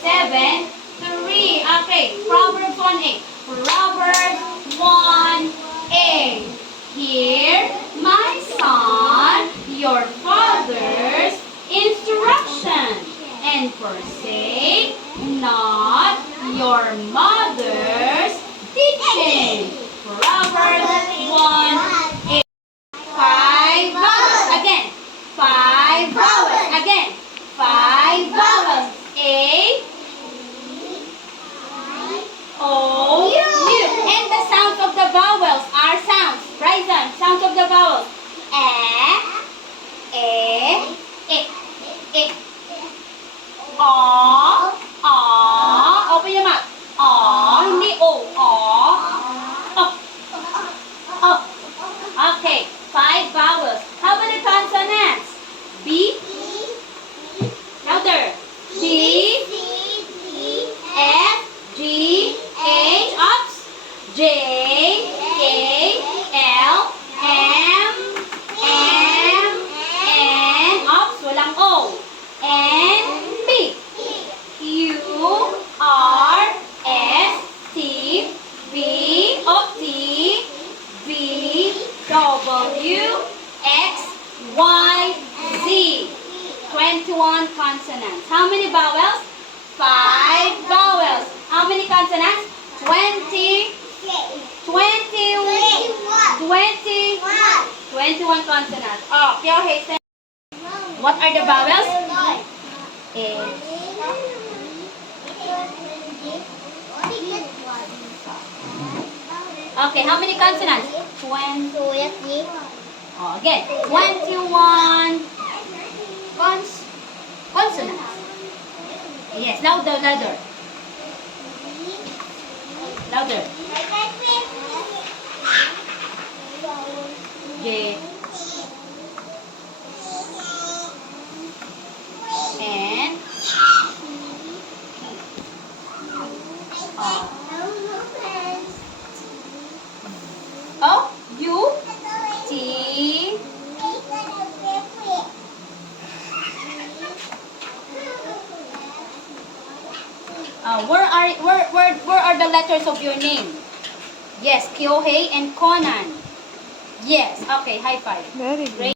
7, 3. Okay, Proverbs 1:8. Proverbs 1:8. Hear, my son, your father's instruction, and forsake not your mother's teaching. Proverbs 1:8. 5 vowels. Again. 5 vowels. Again. 5 vowels. A, O, U. And the sounds of the vowels are sounds. Bryson, sounds of the vowels. E, O, open your mouth. O, hindi O. O. Okay, 5 vowels. How about the consonants? B, louder. B, F, G, H, ups, J, K, L, M, N, ups, walang O, N, P, Q, R, S, T, V, O, T, V, W, X, Y, Z. 21 consonants. How many vowels? 5 vowels. How many consonants? 21 consonants. Oh, Pure Hasten. What are the vowels? A. Okay, how many consonants? 20. Oh, again. 21 consonants. Yes, louder. Louder. J. N. O. U. T. Where are the letters of your name? Yes, Kyohei and Conan. Yes, okay, high five. Very good. Great.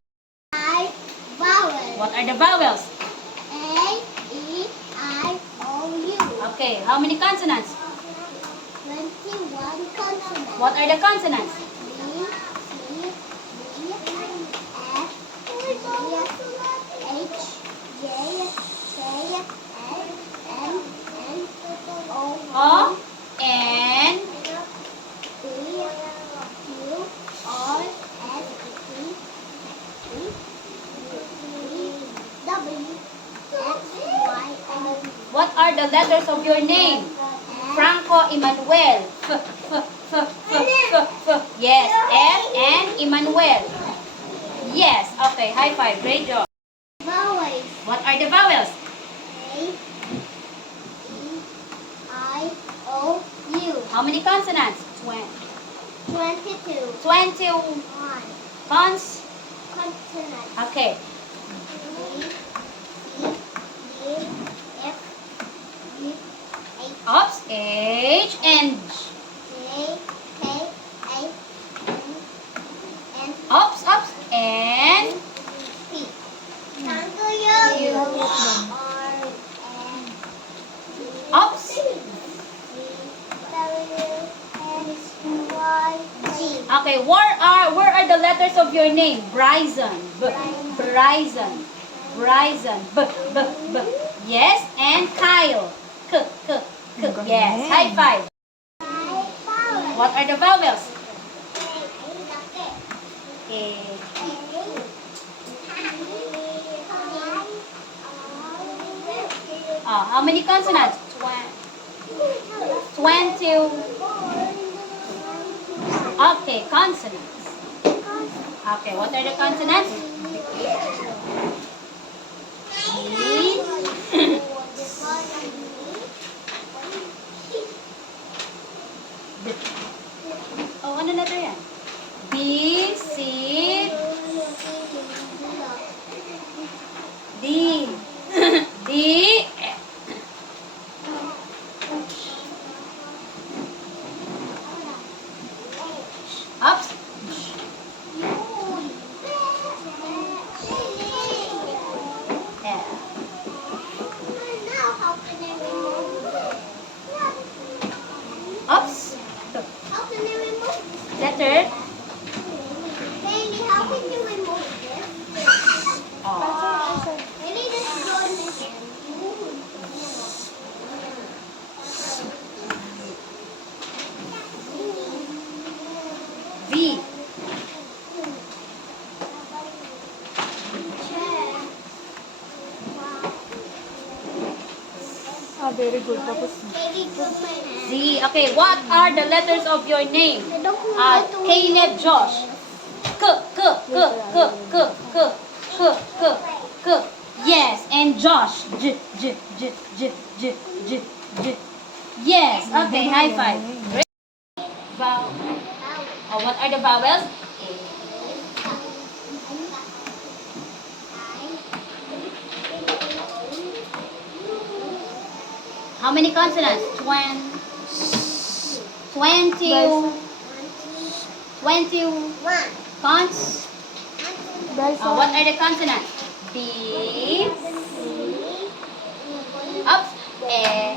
5 vowels. What are the vowels? A, E, I, O, U. Okay, how many consonants? 21 consonants. What are the consonants? B, C, D, F, G, H, J, K, L, M, N, O, O, N, P, Q, R, S, T, U, V, W, X, Y, and what are the letters of your name? Franco Emmanuel. Yes, F and Emmanuel. Yes, okay, high five, great job. vowels. What are the vowels? A, E, I, O, U. How many consonants? 22. 21 cons. Consonants. Okay, B, C, D, F, G, H, ups, H, and J, K, L, M, N, ups, and P. Q, R, S, T, ups. V, W, X, Y, Z. Okay, where are the letters of your name? Bryson. Bryson. B. Yes, and Kyle. K. Yes, high five. 5 vowels. What are the vowels? A. How many consonants? 20. Okay, consonants. Okay, what are the consonants? B. Oh, ano na yan? B, C, D. D, Ah, very good. Tapos, Very good man. Z. Okay, what are the letters of your name? Caleb Josh. K, K, K, K, K, K, K, K, K. Yes, and Josh. J, J, J, J, J, J, J. Yes, okay, high five. Great. Oh, what are the vowels? How many consonants? 20. 21 cons. What are the consonants? B. Ups. A.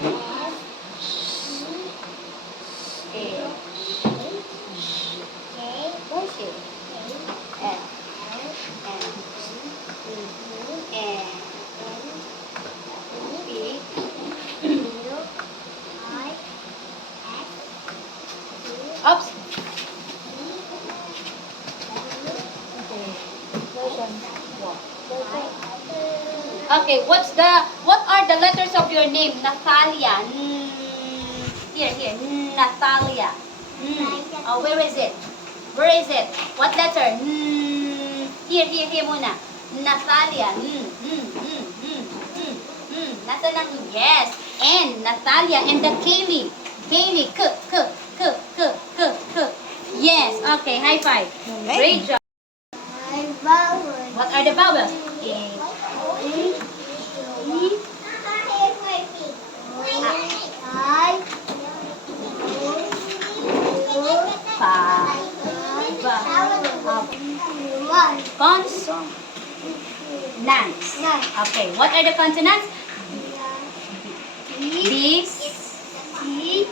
Where's it? F. N. N. P. Ups. Okay, what are the letters of your name? Natalia. Here. Natalia. Oh, where is it? Where is it? What letter? Here muna. Natalia. Nasaan ang yes? N. Natalia. And the Kaylee. Kaylee. K. Yes. Okay, high five. Great job. What are the vowels? A. Consonants. Okay, what are the consonants? B. P.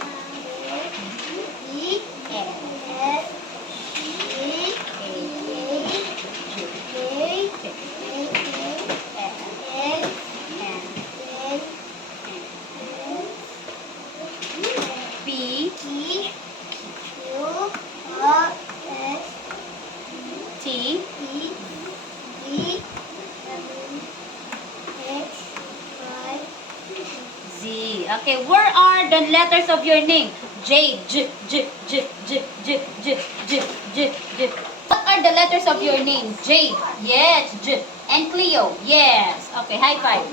T. Z. Okay, where are the letters of your name? J. What are the letters of your name? J. Yes, J. And Cleo. Yes. Okay, high five.